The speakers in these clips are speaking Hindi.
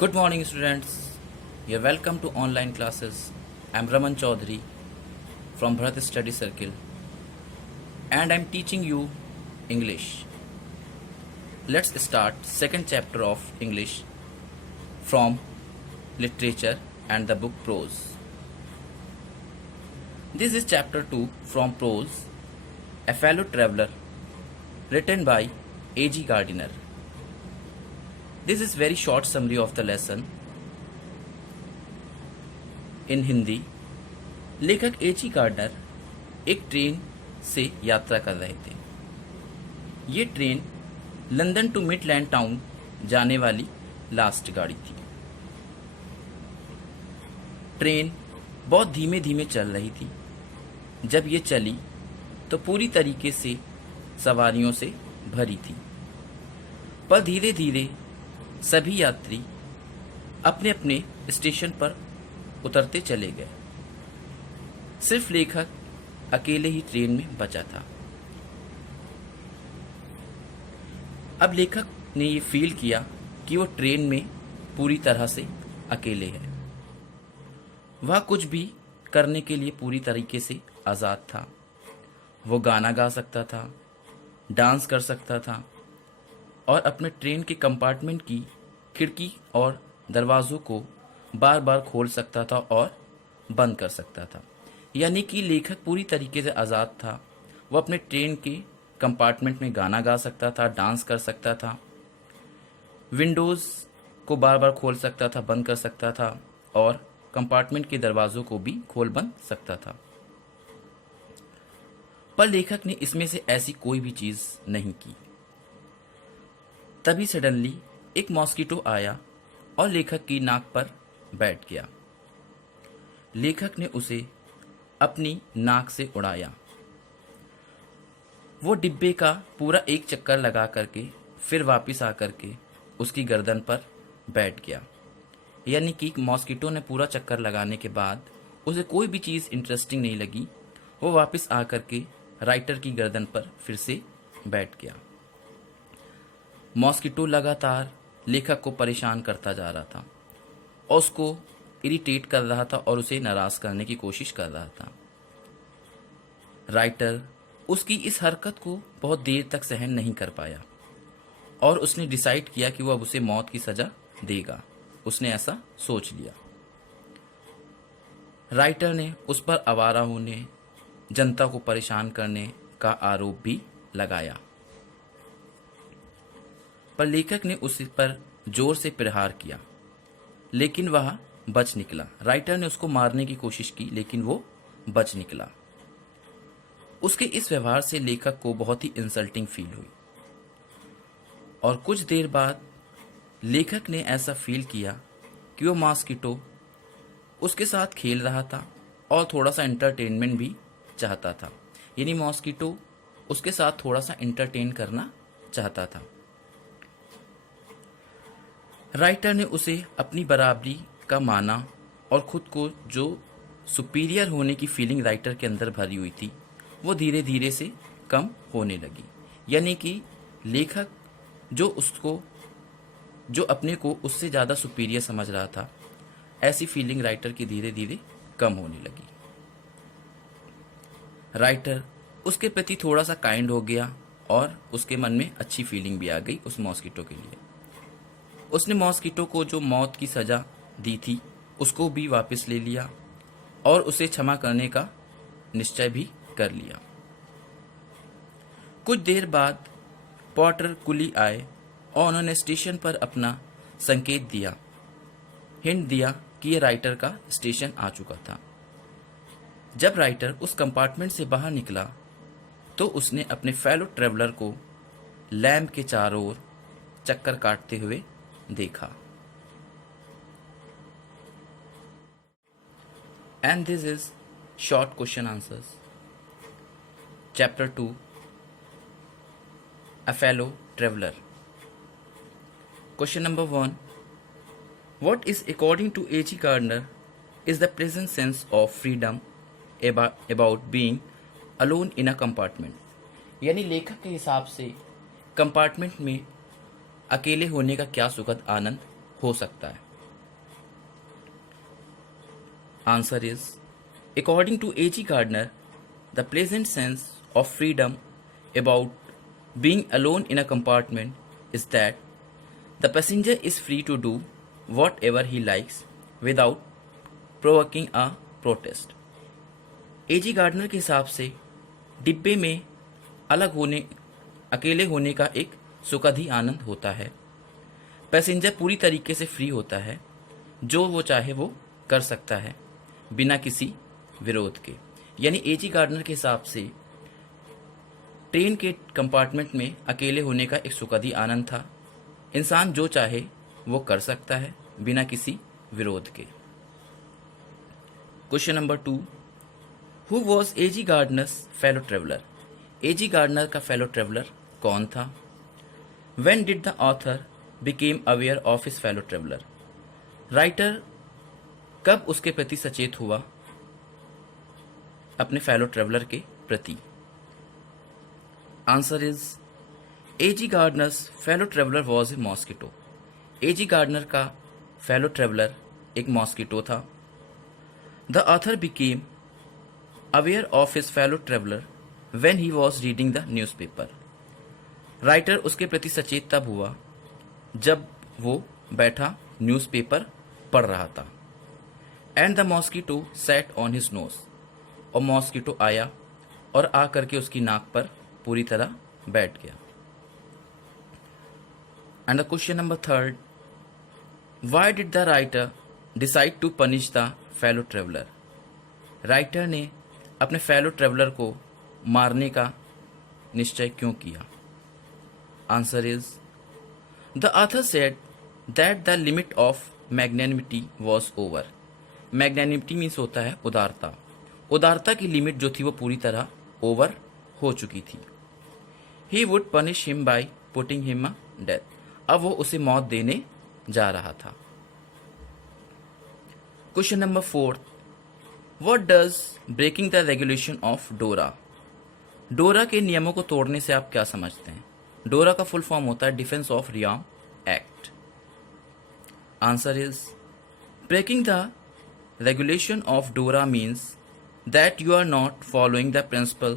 Good morning, students. You're welcome to online classes. I'm Raman Chaudhary from Bharat Study Circle, and I'm teaching you English. Let's start second chapter of English from literature and the book prose. This is chapter 2 from prose, A Fellow Traveler, written by A.G. Gardiner. This is very short summary of the lesson in Hindi. लेखक A.G. गार्डनर एक ट्रेन से यात्रा कर रहे थे. ये train London to Midland town जाने वाली लास्ट गाड़ी थी. ट्रेन बहुत धीमे धीमे चल रही थी. जब ये चली तो पूरी तरीके से सवारियों से भरी थी, पर धीरे धीरे सभी यात्री अपने अपने स्टेशन पर उतरते चले गए. सिर्फ लेखक अकेले ही ट्रेन में बचा था. अब लेखक ने ये फील किया कि वो ट्रेन में पूरी तरह से अकेले है. वह कुछ भी करने के लिए पूरी तरीके से आज़ाद था. वो गाना गा सकता था, डांस कर सकता था और अपने ट्रेन के कंपार्टमेंट की खिड़की और दरवाज़ों को बार बार खोल सकता था और बंद कर सकता था. यानी कि लेखक पूरी तरीके से आज़ाद था. वो अपने ट्रेन के कंपार्टमेंट में गाना गा सकता था, डांस कर सकता था, विंडोज़ को बार बार खोल सकता था, बंद कर सकता था और कंपार्टमेंट के दरवाज़ों को भी खोल बंद सकता था. पर लेखक ने इसमें से ऐसी कोई भी चीज़ नहीं की. तभी सडनली एक मॉस्किटो आया और लेखक की नाक पर बैठ गया. लेखक ने उसे अपनी नाक से उड़ाया. वो डिब्बे का पूरा एक चक्कर लगा करके फिर वापस आकर के उसकी गर्दन पर बैठ गया. यानी कि मॉस्किटो ने पूरा चक्कर लगाने के बाद उसे कोई भी चीज़ इंटरेस्टिंग नहीं लगी. वो वापस आकर के राइटर की गर्दन पर फिर से बैठ गया. मॉस्किटो लगातार लेखक को परेशान करता जा रहा था और उसको इरिटेट कर रहा था और उसे नाराज करने की कोशिश कर रहा था. राइटर उसकी इस हरकत को बहुत देर तक सहन नहीं कर पाया और उसने डिसाइड किया कि वो अब उसे मौत की सजा देगा. उसने ऐसा सोच लिया. राइटर ने उस पर आवारा होने, जनता को परेशान करने का आरोप भी लगाया, पर लेखक ने उस पर जोर से प्रहार किया, लेकिन वह बच निकला. राइटर ने उसको मारने की कोशिश की, लेकिन वो बच निकला. उसके इस व्यवहार से लेखक को बहुत ही इंसल्टिंग फील हुई और कुछ देर बाद लेखक ने ऐसा फील किया कि वो मॉस्किटो उसके साथ खेल रहा था और थोड़ा सा एंटरटेनमेंट भी चाहता था. यानी मॉस्किटो उसके साथ थोड़ा सा एंटरटेन करना चाहता था. राइटर ने उसे अपनी बराबरी का माना और खुद को जो सुपीरियर होने की फीलिंग राइटर के अंदर भरी हुई थी वो धीरे धीरे से कम होने लगी. यानी कि लेखक जो अपने को उससे ज़्यादा सुपीरियर समझ रहा था, ऐसी फीलिंग राइटर की धीरे धीरे कम होने लगी. राइटर उसके प्रति थोड़ा सा काइंड हो गया और उसके मन में अच्छी फीलिंग भी आ गई उस मॉस्किटो के लिए. उसने मॉस्किटो को जो मौत की सज़ा दी थी उसको भी वापस ले लिया और उसे क्षमा करने का निश्चय भी कर लिया. कुछ देर बाद पॉटर कुली आए और उन्होंने स्टेशन पर अपना संकेत दिया, हिंट दिया कि यह राइटर का स्टेशन आ चुका था. जब राइटर उस कंपार्टमेंट से बाहर निकला तो उसने अपने फेलो ट्रेवलर को लैंप के चारों ओर चक्कर काटते हुए देखा. And this is short question answers. Chapter 2, A Fellow Traveler. Question number 1. What is, according to A.G. Gardner, is the present sense of freedom about being alone in a compartment? यानी लेखक के हिसाब से कंपार्टमेंट में अकेले होने का क्या सुखद आनंद हो सकता है. Answer is, according to A.G. Gardner, the pleasant sense of freedom about being alone in a compartment is that the passenger is free to do whatever he likes without provoking a protest. A.G. Gardner के हिसाब से डिब्बे में अकेले होने का एक सुखद ही आनंद होता है। पैसेंजर पूरी तरीके से फ्री होता है, जो वो चाहे वो कर सकता है बिना किसी विरोध के। यानी A.G. गार्डनर के हिसाब से ट्रेन के कंपार्टमेंट में अकेले होने का एक सुखद ही आनंद था। इंसान जो चाहे वो कर सकता है बिना किसी विरोध के। Question number 2, who was A.G. Gardner's fellow traveller? A.G. Gardner का फेलो ट्रेवलर कौन था? When did the author became aware of his fellow traveller? Writer कब उसके प्रति सचेत हुआ, अपने फेलो ट्रेवलर के प्रति? Answer is, A.G. Gardner's fellow traveller was a mosquito. A.G. Gardner का फेलो ट्रेवलर एक मॉस्किटो था। The author became aware of his fellow traveller when he was reading the newspaper. Writer उसके प्रति सचेत तब हुआ जब वो बैठा न्यूज़पेपर पढ़ रहा था। And the mosquito sat on his nose, और मॉस्किटो आया और आ करके उसकी नाक पर पूरी तरह बैठ गया। And the question number 3, why did the writer decide to punish the fellow traveller? Writer ने अपने फेलो ट्रेवलर को मारने का निश्चय क्यों किया? Answer is, the author said that the limit of magnanimity was over. Magnanimity means होता है उदारता। उदारता की लिमिट जो थी वो पूरी तरह ओवर हो चुकी थी। He would punish him by putting him a death. अब वो उसे मौत देने जा रहा था। Question number 4, what does breaking the regulation of DORA? DORA के नियमों को तोड़ने से आप क्या समझते हैं? डोरा का फुल फॉर्म होता है defence of realm act. Answer is, breaking the regulation of DORA means that you are not following the principle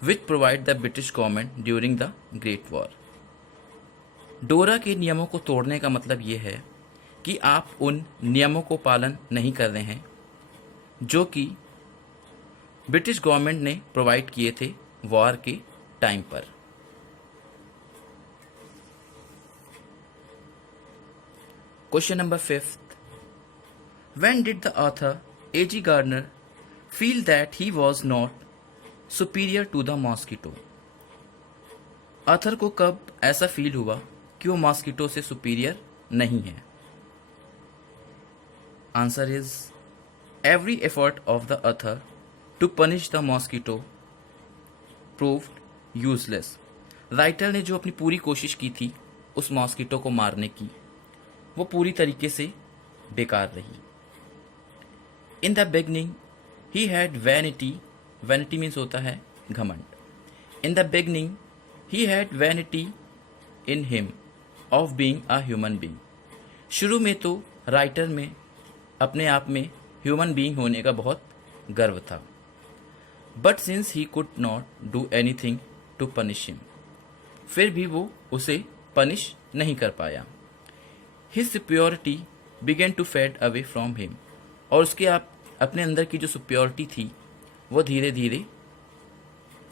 which provide the British government during the Great War. डोरा के नियमों को तोड़ने का मतलब ये है कि आप उन नियमों को पालन नहीं कर रहे हैं जो कि ब्रिटिश गवर्नमेंट ने प्रोवाइड किए थे वॉर के टाइम पर। Question number 5, when did the author A.G. Gardner feel that he was not superior to the mosquito? Author को कब ऐसा फील हुआ कि वो मॉस्किटो से सुपीरियर नहीं है? Answer is, every effort of the author to punish the mosquito proved useless. Writer ने जो अपनी पूरी कोशिश की थी उस मॉस्किटो को मारने की, वो पूरी तरीके से बेकार रही। In the beginning he had vanity, vanity means होता है घमंड। In the beginning, he had vanity in him of being a human being. शुरू में तो राइटर में अपने आप में ह्यूमन बीइंग होने का बहुत गर्व था। But since he could not do anything to punish him, फिर भी वो उसे पनिश नहीं कर पाया। His superiority began to fade away from him, और उसके अपने अंदर की जो सुप्योरिटी थी वो धीरे धीरे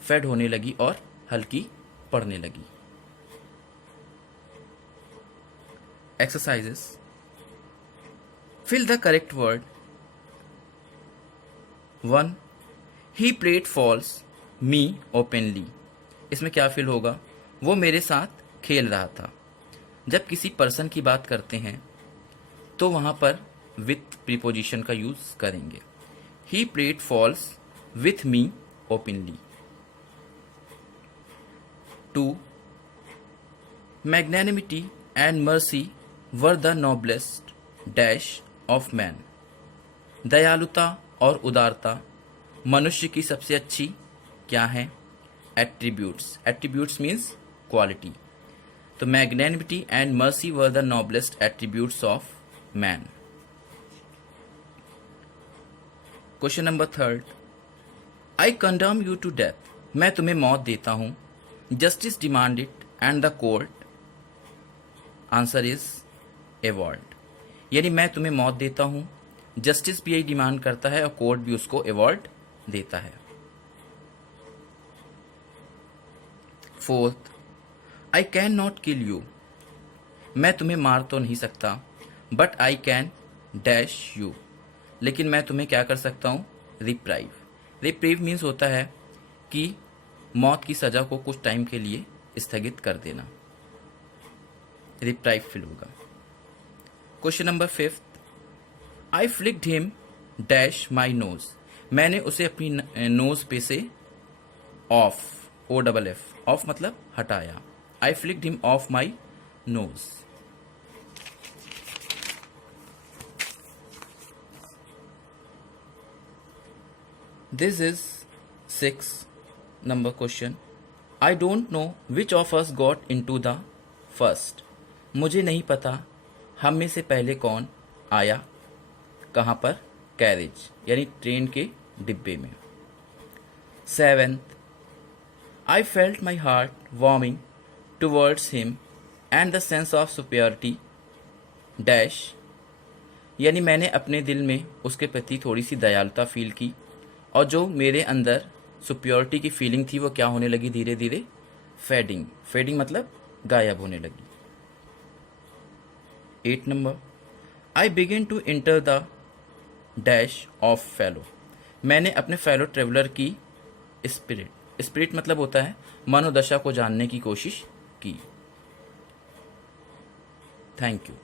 फेड होने लगी और हल्की पड़ने लगी। Exercises, fill the correct word. 1, he played false me openly. इसमें क्या फिल होगा? वो मेरे साथ खेल रहा था। जब किसी पर्सन की बात करते हैं तो वहां पर विथ प्रीपोजिशन का यूज करेंगे। He played false with me openly. 2, magnanimity and mercy were the noblest dash of man. दयालुता और उदारता मनुष्य की सबसे अच्छी क्या है? एट्रीब्यूट्स। Attributes means quality. तो magnanimity and mercy were the noblest attributes of man. Question number 3, I condemn you to death, मैं तुम्हें मौत देता हूँ। Justice demanded and the court, answer is award, यानी मैं तुम्हें मौत देता हूँ, जस्टिस भी यही डिमांड करता है और कोर्ट भी उसको अवॉर्ड देता है। 4, I can not kill you, मैं तुम्हें मार तो नहीं सकता, but I can dash you, लेकिन मैं तुम्हें क्या कर सकता हूँ, रिप्राइव। रिप्राइव मीन्स होता है कि मौत की सजा को कुछ टाइम के लिए स्थगित कर देना, रिप्राइव फील होगा। Question number 5, I flicked him dash my nose, मैंने उसे अपनी नोज पे से ऑफ, OFF, ऑफ मतलब हटाया। I flicked him off my nose. This is 6 number question, I don't know which of us got into the first, मुझे नहीं पता हम में से पहले कौन आया, कहाँ पर, कैरेज यानी ट्रेन के डिब्बे में। 7, I felt my heart warming towards him and the sense of superiority dash, यानी मैंने अपने दिल में उसके प्रति थोड़ी सी दयालुता फील की और जो मेरे अंदर सुपियोरिटी की फीलिंग थी वो क्या होने लगी, धीरे धीरे फेडिंग, फेडिंग मतलब गायब होने लगी। 8 number, I begin to enter the dash of fellow, मैंने अपने फेलो ट्रेवलर की स्पिरिट, स्पिरिट मतलब होता है मनोदशा को जानने की कोशिश की। Thank you.